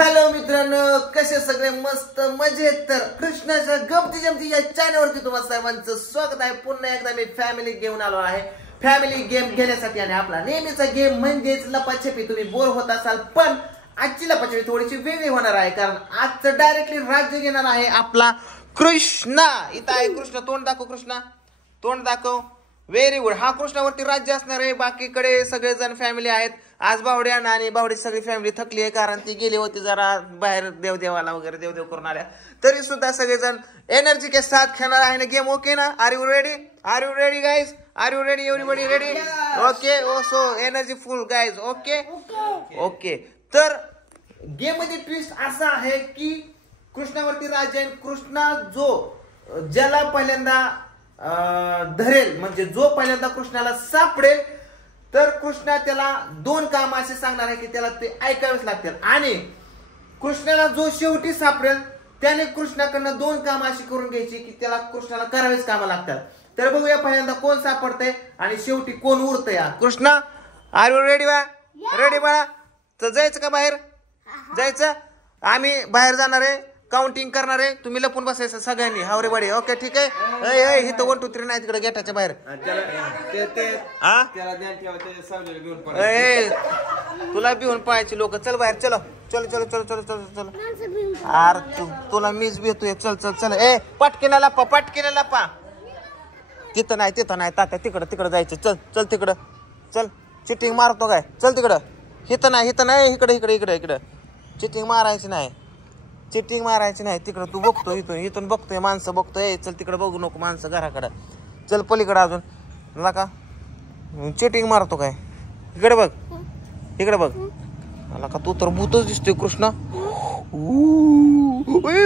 Hello मित्रांनो, कसे सगळे मस्त मजेत. तर कृष्णाच्या गमती जमती या चॅनलवरती तुम्हा सर्वांचं स्वागत आहे. पुन्हा एकदा मी फॅमिली घेऊन आलो आहे. फॅमिली गेम घेण्यासाठी आणि आपला नेहमीचा गेम म्हणजेच लपाछपी. तुम्ही बोर होत असाल पण आजची लपाछपी थोडीशी वेगळी होणार आहे, कारण आजचं डायरेक्टली राज्य घेणार आहे आपला कृष्णा. इथं आहे कृष्ण. तोंड दाखव कृष्णा, तोंड दाखव. Very good. हा कृष्णावरती राज्य असणार आहे. बाकीकडे सगळेजण फॅमिली आहेत. आज बावड्या आणि बावडी सगळी फॅमिली थकली आहे, कारण ती गेली होती जरा बाहेर देवदेवाला वगैरे, देवदेव करून आल्या. तरी सुद्धा सगळेजण एनर्जी के साथ खेळणार आहे ना गेम. ओके ना? Are you ready? Are you ready guys? Are you ready? Everybody ready? Okay. Oh so energy full guys. Okay okay. तर गेम मध्ये ट्विस्ट असा आहे की कृष्णावरती राज्य आहे. कृष्णा ज्याला पहिल्यांदा धरेल, म्हणजे जो पहिल्यांदा कृष्णाला सापडेल, तर कृष्णा त्याला दोन काम असे सांगणार आहे की त्याला ते ऐकावेच लागतील. आणि कृष्णाला जो शेवटी सापडेल त्याने कृष्णाकडनं दोन काम अशी करून घ्यायची की त्याला कृष्णाला करावेच कामं लागतात. तर बघूया पहिल्यांदा कोण सापडतंय आणि शेवटी कोण उरतंय. Krishna, are you ready? बा रेडी बाळा? तर जायचं का बाहेर? जायचं. आम्ही बाहेर जाणार आहे, काउंटिंग करणार आहे. तुम्ही लपून बसायचं सगळ्यांनी. हावरे बडी. ओके ठीक आहे. इथं 1 2 3 नाही, तिकडे गेटाच्या बाहेर. तुला बिहून पाहायची लोक. चल बाहेर. चलो चल चल चल चल चल चल. अरे तुला मीच भेटतोय. चल चल चल. पटकीला लपा, पटकीला लपा. तिथं नाही, तिथं नाही तात्या. तिकडं जायचं. चल चल तिकडं. चल. चिटिंग मारतो काय? चल तिकडं. इथं नाही, इकडं. चिटिंग मारायची नाही, चिटिंग मारायची नाही. तिकडं तू बघतो, इथून बघतोय, माणसं बघतोय. चल तिकडे बघू नको माणसं घराकडं. चल पलीकडं अजून. मला का चिटिंग मारतो काय? इकडे बघ, इकडे बघ. मला का तू तर भूतच दिसतोय कृष्णा.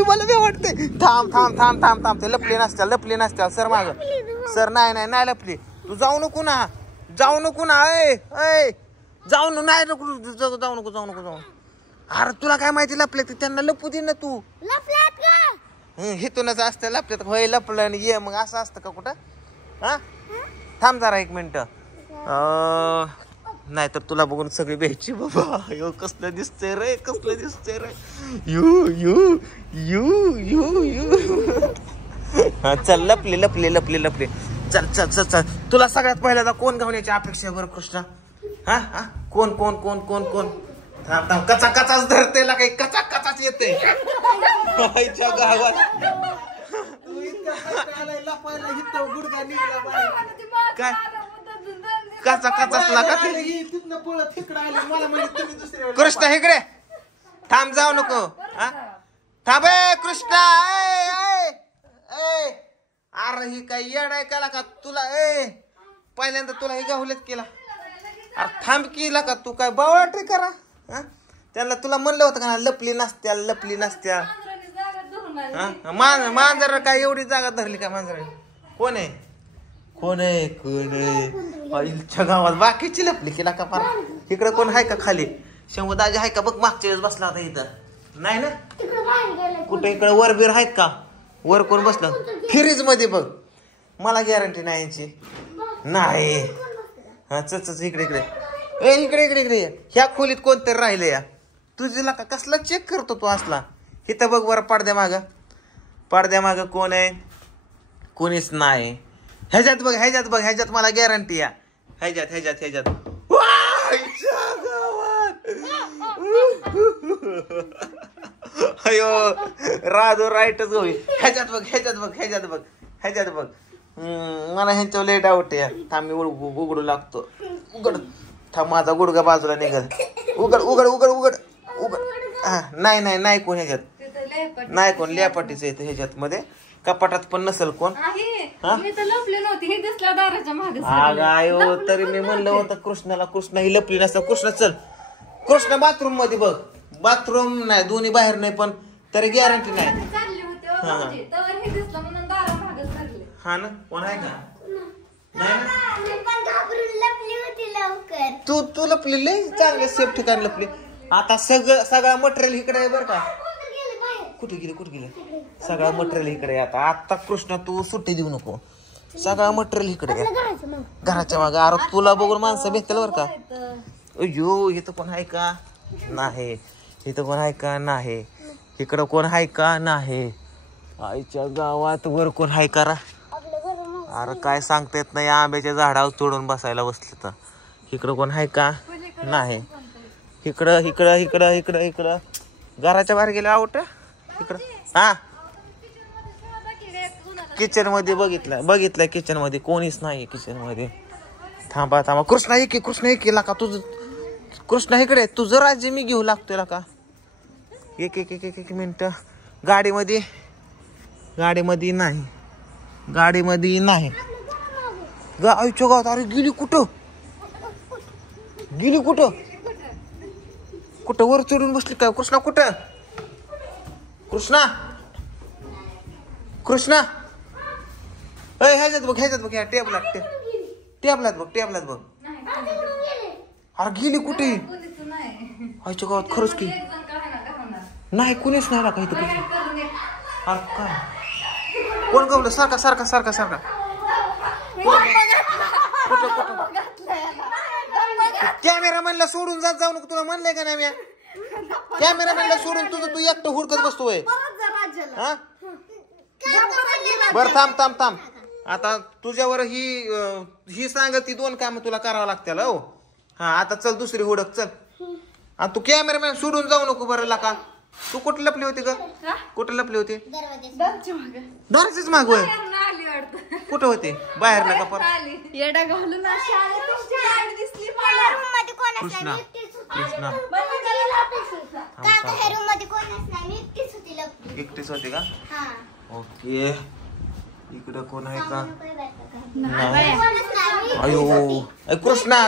मला बी वाटतंय. थांब. ते लपली नसत्या. सर माग सर. नाही लपली. तू जाऊ नको ना. जाऊ नको. अरे तुला काय माहिती लपले? त्यांना लपू दे ना तू. हिथूनच असतं लपल्यात. होय लपलं आणि ये मग असं असतं का कुठं? हा थांब जरा 1 मिनिट. नाही तर तुला बघून सगळी भेटची. बाबा यो कसलं दिसतंय रे, यू. चल लपले. चल. तुला सगळ्यात पहिल्यांदा कोण गावण्याची अपेक्षा बरं कृष्णा? हा कोण? थांब. कचाच धरते ला काही. कचाच येते आईच्या गावात. गुडघा निघला काय? कचाच लागा. कृष्णा इकडे थांब, जाऊ नको. थांब कृष्णा. अरे ही काय येड आहे का तुला? पहिल्यांदा तुला हे गावलेत केला. अरे थांब केला का तू? काय बावळाटी करा. त्यांना तुला म्हणलं होतं का लपली नसत्या. मांजर काय एवढी जागा धरली का मांजराने? कोण आहे? आईच्या गावात बाकीची लपली केला का? फार इकडे कोण आहे का खाली? शंभूदाजी आहे का बघ? मागच्या वेळेस बसला होता इथं. नाही ना? कुठे इकडे वर बीर आहेत का? वर कोण बसलं? फ्रीज मध्ये बघ. मला गॅरंटी नाही यांची. नाही. हा चल इकडे. इकडे. ह्या खोलीत कोणतरी राहिले या. तुझीला का कसला चेक करतो तू असला? इथं बघ बरं पडद्या माग कोण आहे? कोणीच नाही. ह्याच्यात मला गॅरंटी या. ह्याच्यात अयो राजू राईटच होईल. ह्याच्यात बघ. मला ह्यांच्यावर लय डाऊट या. थांब मी उघडू लागतो. उघड. थांब माझा गुडघा बाजूला निघल. उघड. नाही कोण ह्याच्यात. नाही कोण. लेपाटीच येतं ह्याच्यात मध्ये. कपाटात पण नसेल कोण. आयो तरी मी म्हणलं होतं कृष्णा ही लपली नसतं. कृष्णा बाथरूम मध्ये बघ. बाथरूम नाही, दोन्ही बाहेर नाही, पण तरी गॅरंटी नाही. हा ना? कोण आहे का? तू लपली लय चांगले सेफ ठिकाणी लपली. आता सगळं मटेरियल इकडे आहे बरं का? कुठे गेले? सगळं मटेरियल इकडे. आता कृष्णा तू सुट्टी देऊ नको. सगळं मटेरियल इकडे घराच्या मागे. अरे तुला बघून माणसं भेटतील बरं का? अयो इथं कोण आहे का? नाही. इथं कोण आहे का नाही. इकडं कोण आहे का नाही. आईच्या गावात वर कोण आहे का रा. अरे काय सांगता येत नाही. आंब्याच्या झाडावर चढून बसायला बसले तर. इकडं कोण आहे का नाही. इकडं इकडं इकडं इकडं इकडं घराच्या बाहेर गेले आउट इकडं. हा किचन मध्ये बघितलं किचन मध्ये कोणीच नाही किचन मध्ये. थांबा थांबा. कृष्णा एक कृष्णा एक केला का तुझं. कृष्णा इकडे तुझं राज्य मी घेऊ लागतोय का. एक एक एक एक मिनिट. गाडीमध्ये नाही. गाडीमध्ये नाही. आईच्या गावात. अरे गेली कुठं कुठं वर चढून बसली काय. कृष्णा कुठं. कृष्णा ह्याच्यात बघ ह्या टेबलात बघ. अरे गेली कुठे. आईच्या गावात खरंच की नाही कुणीच नाही का इथं. अरे काय कोण गवलं. सारखा कॅमेरामॅनला सोडून जाऊ नको. तुला म्हणलंय का नाही. कॅमेरामॅनला सोडून तुझं तू एकटं हुडकत बसतोय. बर थांब. आता तुझ्यावर ही सांगत ती 2 काम तुला करावं लागतील. हो हा आता चल दुसरी हुडक चल. आणि तू कॅमेरामॅन सोडून जाऊ नको बरं ला का. तू कुठं लपली होती का. कुठं लपली होती. दरचीच माग होय. कुठं होते बाहेर नका पर. कृष्णा एकटीच होती का. ओके इकडं कोण आहे का. अयो कृष्णा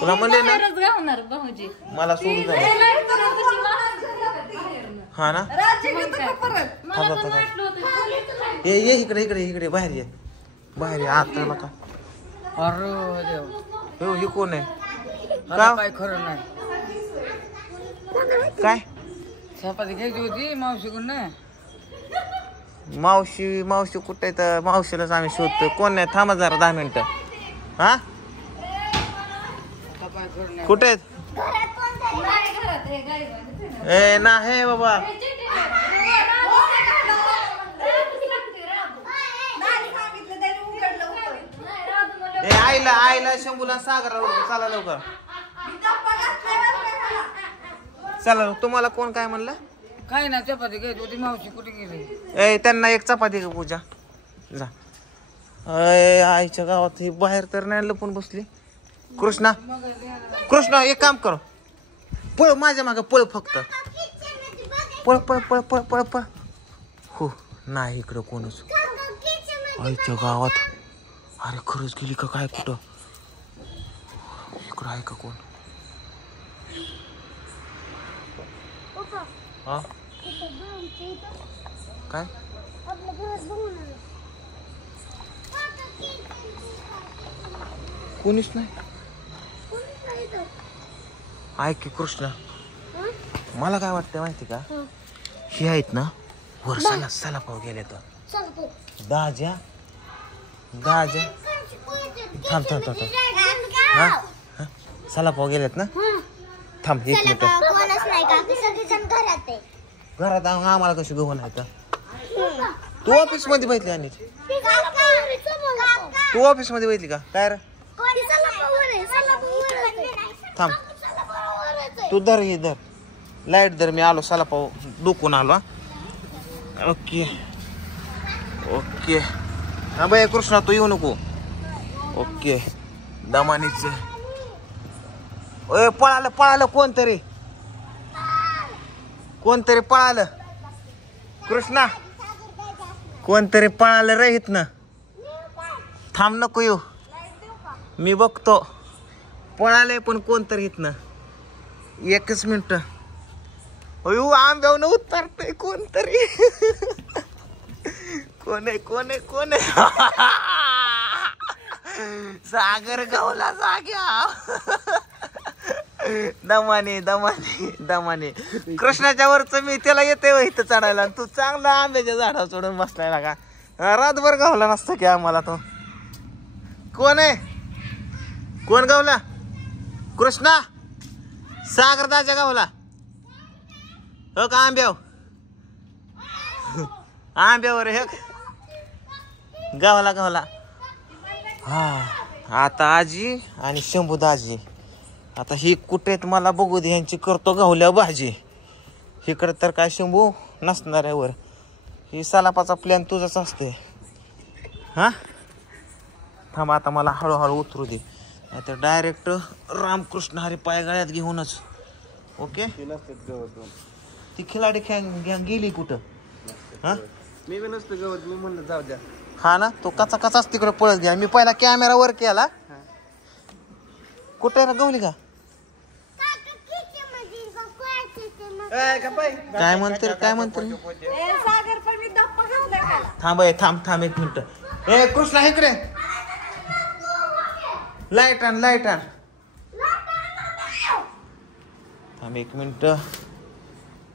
तुला म्हणले ना मला सोडून जाईल. हा ना ये इकडे बाहेर ये आता नका. अरे हे कोण आहे का. काय खरं नाही. काय चपाती घ्यायची होती मावशीकडून. मावशी कुठे तर मावशीलाच आम्ही शोधतोय. कोण नाही. थांबा जरा 10 मिनिटं. हा कुठे आहेत. ए नाही बाबा. आईला शंभूला सागरा चला लवकर चला. तुम्हाला कोण काय म्हणलं. काय ना चपाती घ्यायची होती मावशी कुठे गेली. ए त्यांना एक चपाती का पूजा जा. आईच्या गावात ही बाहेर तर नाही लपून बसली. कृष्णा एक काम कर. पळ माझ्या मागे पळ फक्त. पळ. हो नाही इकडं कोणच. आईच्या गावात. अरे खरंच गेली का काय. कुठं इकडं आहे का कोण. हा काय कोणीच नाही. ऐक की कृष्णा मला काय वाटतं माहिती का. ही आहेत ना वर सलापाव गेले तर. दाजा थांब हा सलापाव गेलेत ना. थांब 1 मिनिट. घरात आम्हाला कशी गहू नाही का. तू ऑफिस मध्ये बघितली. आणि तू ऑफिस मध्ये बघितली का काय रे. थांब तू धर लाईट धर. मी आलो सलापाव डोकून आलो. ओके हा बाई कृष्णा तू येऊ नको. ओके दमानीच. पळालं कोणतरी पळालं. कृष्णा कोणतरी पळालं रे इथनं. थांब नको येऊ मी बघतो. पळाले पण कोणतरी इथनं. 1 मिनिट. अयो आंब्यावनं उतरतंय कोणतरी. कोण आहे सागर गावला जाग्या. दमाने कृष्णाच्या वरच मी त्याला येते इथं चढायला. तू चांगला आंब्याच्या झाडावर चढून बसलाय का. रातभर गावला नसतं की आम्हाला. तो कोण आहे. कोण गावला. कृष्णा सागर दाच्या गावला. हो का आंब्याव आंब्यावर हे गावाला हा आता आजी आणि शंभू दाजी आता ही कुठे मला बघू दे यांची करतो गावल्या भाजी इकडे तर काय शंभू नसणार आहे वर ही सलापाचा प्लॅन तुझाच असते हा थांब आता मला हळूहळू उतरू दे नाहीतर डायरेक्ट रामकृष्ण हरी पायगळ्यात घेऊनच ओके ती खिलाडी गेली कुठं हा मी पण नसतो गवत मी म्हणलं जाऊ द्या हा ना तो कचाच तिकडे पळत घ्या मी पहिला कॅमेरा वर केला कुठे गवली का काय म्हणते थांब एक मिनिट ए कृष्णा इकडे लाईट आण थांब एक मिनिट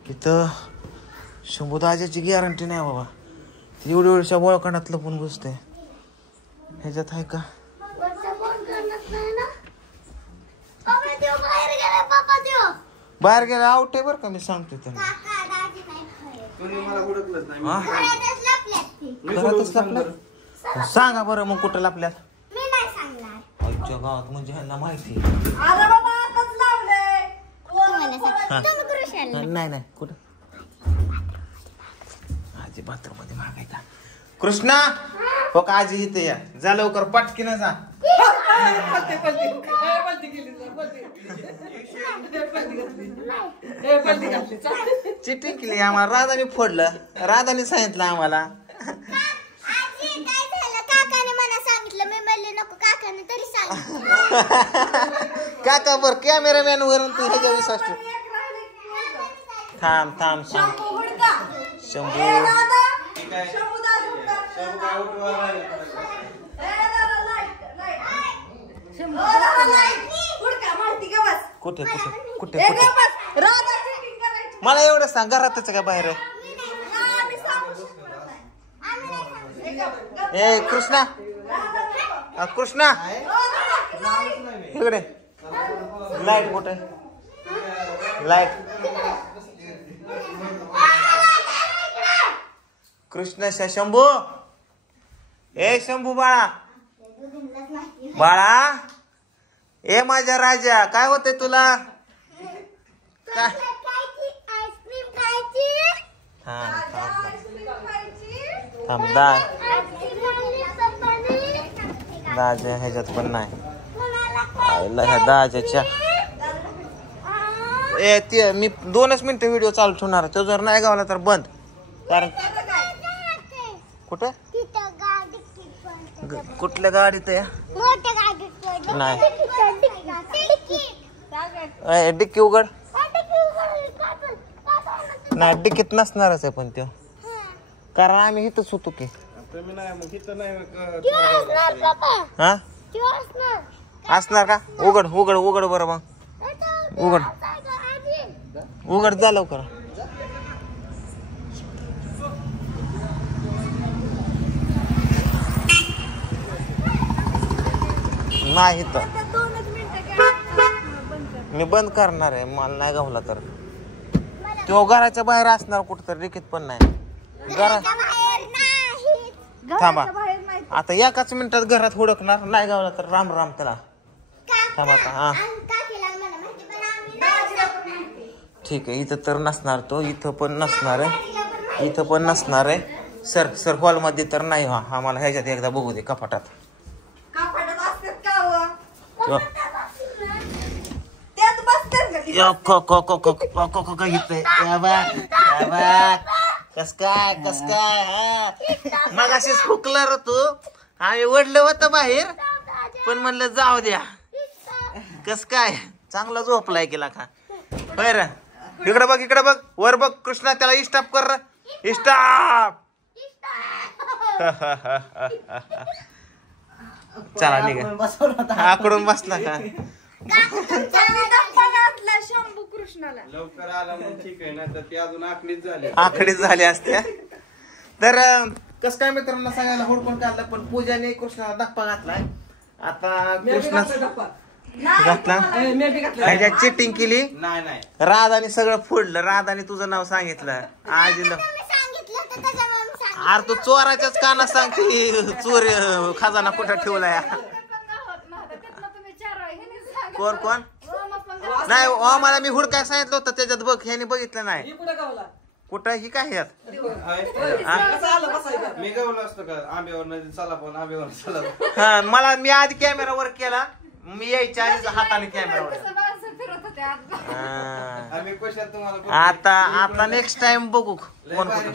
इथं शंभूदाजाची गॅरंटी नाही बाबा एवढी एवढ्या बोळखंडात लपून बसते ह्याच्यात आहे का बाहेर गेला आउट आहे बरं का मी सांगतो त्यांना घरातच लपलं सांगा बरं मग कुठं लपल्यात आमच्या गावात म्हणजे ह्यांना माहिती नाही कुठं आजी बाथरूम मध्ये मागायचा कृष्णा हो का आजी इथे या जा लवकर पटकीन जा चिटिंग केली आम्हाला राधाने फोडलं राधाने सांगितलं आम्हाला काका बर कॅमेरामॅन वरून तू ह्याच्या विश्वास थांब शंभू कुठे मला एवढं सांग घरातच का बाहेर ए कृष्णा इकडे लाईट कुठे लाईट कृष्ण शंभू ए शंभू बाळा ए माझ्या राजा काय होते तुला काय थांब दाजा ह्याच्यात पण नाही ह्या दाजाच्या ए ते मी 2च मिनिटं व्हिडिओ चालू ठेवणार तो जर नाही गावला तर बंद कारण कुठं कुठल्या गाडीत आहे नाही डिक्की उघड नाही डिक्कीत नसणारच आहे पण तो कारण आम्ही इथंच होतो की हा असणार का उघड बरं मग उघड जा लवकर नाही तर मी बंद करणार आहे मला नाही गावला तर तो घराच्या बाहेर असणार कुठं तर रिकीत पण नाही घरात थांबा आता एकाच मिनिटात घरात हुडकणार नाही गावला तर राम राम त्याला थांबा आता हा ठीक आहे इथं तर नसणार तो इथं पण नसणार आहे सर हॉल मध्ये तर नाही हा मला ह्याच्यात एकदा बघू दे कपाटात कस काय मगाशीच फुकला रे तू आम्ही वडलं होतं बाहेर पण म्हणलं जाऊ द्या कस काय चांगला झोपलाय केला का बर इकडे बघ वर बघ कृष्णा त्याला इस्टाप कर इस्टाप चला निघा आकडून बसला का शंभू कृष्णाला लवकर आला मग ठीक आहे ना तर ते अजून आखडीच झाले असते तर कस काय मित्रांना सांगायला हुडकून काढलं पण पूजाने कृष्णाला धप्पा घातलाय आता कृष्णा घातला ह्याच्यात चिटिंग केली नाही नाही राधाने सगळं फोडलं राधाने तुझं नाव सांगितलं आजीला अरे तू चोराच्याच कानात सांगते चोर खजाना कुठं ठेवलाय कोण कोण नाही मला मी हुडकाय सांगितलं होतं त्याच्यात बघ ह्याने बघितलं नाही कुठं ही काय ह्यात मी गवलो असतो का आंब्यावर चला पण आंब्यावर चला हा मला मी आधी कॅमेरा वर केला मी यायच्या आधी हाताने कॅमेरा आम्ही कशात तुम्हाला आता नेक्स्ट टाइम बघू कोण कोण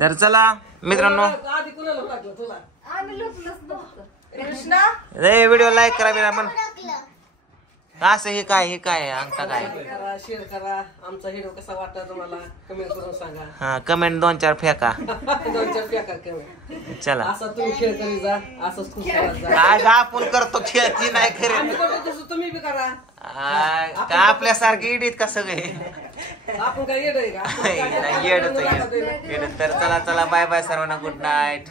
तर चला मित्रांनो रे व्हिडिओ लाईक करा बिना पण असं हे काय अंगठा काय शेअर करा आमचा व्हिडिओ कसा वाटला तुम्हाला कमेंट करून सांगा हा कमेंट 2-4 फेका 2-4 फेका कमेंट चला असं तुम्ही खेळ करी जा असंच खूप करत जा आज आपण करतो खेळती नाही खरे आम्ही करतो तसं तुम्ही बी करा का आपल्यासारखे इडीत का सगळे आपण काय येड आहे का येडच तर चला बाय बाय सर्वांना गुड नाईट